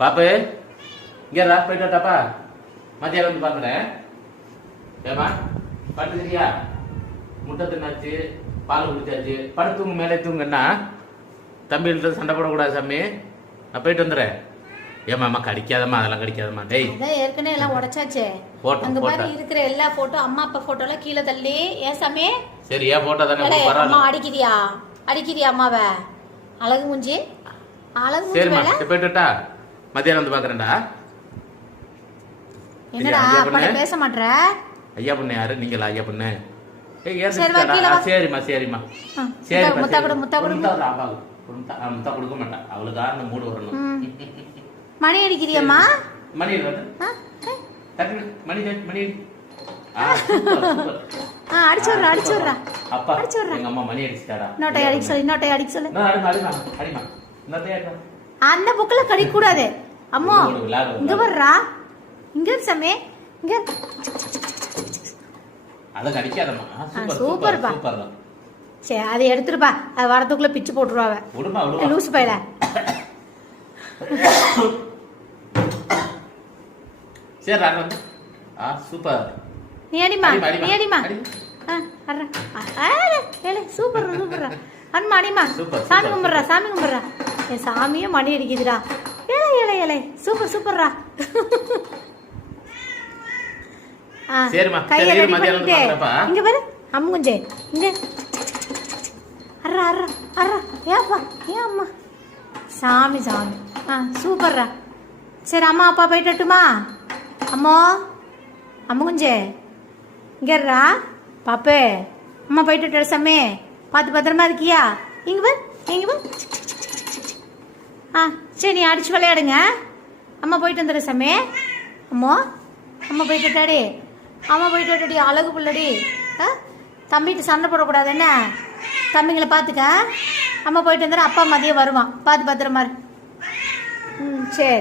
பாப்பு இங்க போயிட்டு வரட்டாப்பா. மத்தியானம் வந்து பாக்குறேன். ஏமா படுத்துக்கிறியா? முட்டை தின்னாச்சு, பால் குடிச்சாச்சு, படுத்துங்க மேலே தூங்கன்னா தம்பிகிட்ட சண்டை போடக்கூடாது சாமி. நான் போயிட்டு வந்துடுறேன். ஏமா அம்மா கடிக்காதம்மா, அதெல்லாம் கடிக்காதம்மா. டேய் அதான் ஏற்கனவே எல்லாம் உடைச்சாச்சே. அங்க பாரு இருக்கிற எல்லா போட்டோ அம்மா அப்பா போட்டோ எல்லாம் கீழே தள்ளி. ஏன் சாமி? சரி ஏன் போட்டோ தானே அம்மா அடிக்கிறியா அம்மாவை? அழகு மூஞ்சி அழகு மூஞ்சி. சரிம்மா போயிட்டுட்டா. மத்தியானம் வந்து பாக்குறேன்டா. என்னடா அப்பா பேச மாட்டற? ஐயா பொண்ணு யாரு? நீங்களா ஐயா பொண்ணு? சரிம்மா சரிம்மா சரி. முத்தா கொடு முத்தா கொடுக்க மாட்டா. அவளுக்கு ஆறு மூடு வரணும். மணி அடிக்கிறியம்மா? மணி அடிச்சுடுறா. அப்பா எங்க அம்மா மணி அடிச்சுட்டாடா. நோட்டை அடிக்க சொல்லு. அடிமா. அந்த புக்கல கடிக்க கூடாது. அம்மா இங்க வர்றா. இங்க சாமி இங்க. அத கடிக்காதம்மா. சூப்பர்ப்பா. சரி அதை எடுத்துருப்பா. அது வரதுக்குள்ள பிச்சு போட்டுருவாவ. லூசு பையல. சரி வந்து சூப்பர். நீ அடிமா. சூப்பர். அம்மா அடிமா. சாமி கும்பிடுறா. என் சாமியே மணி அடிக்குதுடா. ஏழை சூப்பர்ரா. இங்க பாரு அம்முஞ்சே. இங்க ஏப்பா ஏன் அம்மா சாமி. சூப்பர்ரா. சரி அம்மா அப்பா போயிட்டுமா? அம்முஞ்சே இங்கர்றா. பாப்பே அம்மா போயிட்டு சாமி. பார்த்து பத்திரமா இருக்கியா? இங்க வா. சரி நீ அடிச்சு விளையாடுங்க. அம்மா போயிட்டு வந்துடுற சாமி. அம்மா போயிட்டுட்டாடி. அழகு புள்ளடி. தம்பிட்டு சண்டை போடக்கூடாது என்ன? தம்பிங்களை பார்த்துக்க. அம்மா போயிட்டு வந்துடுற. அப்பா மதியம் வருவான். பார்த்து பத்திரமா. சரி.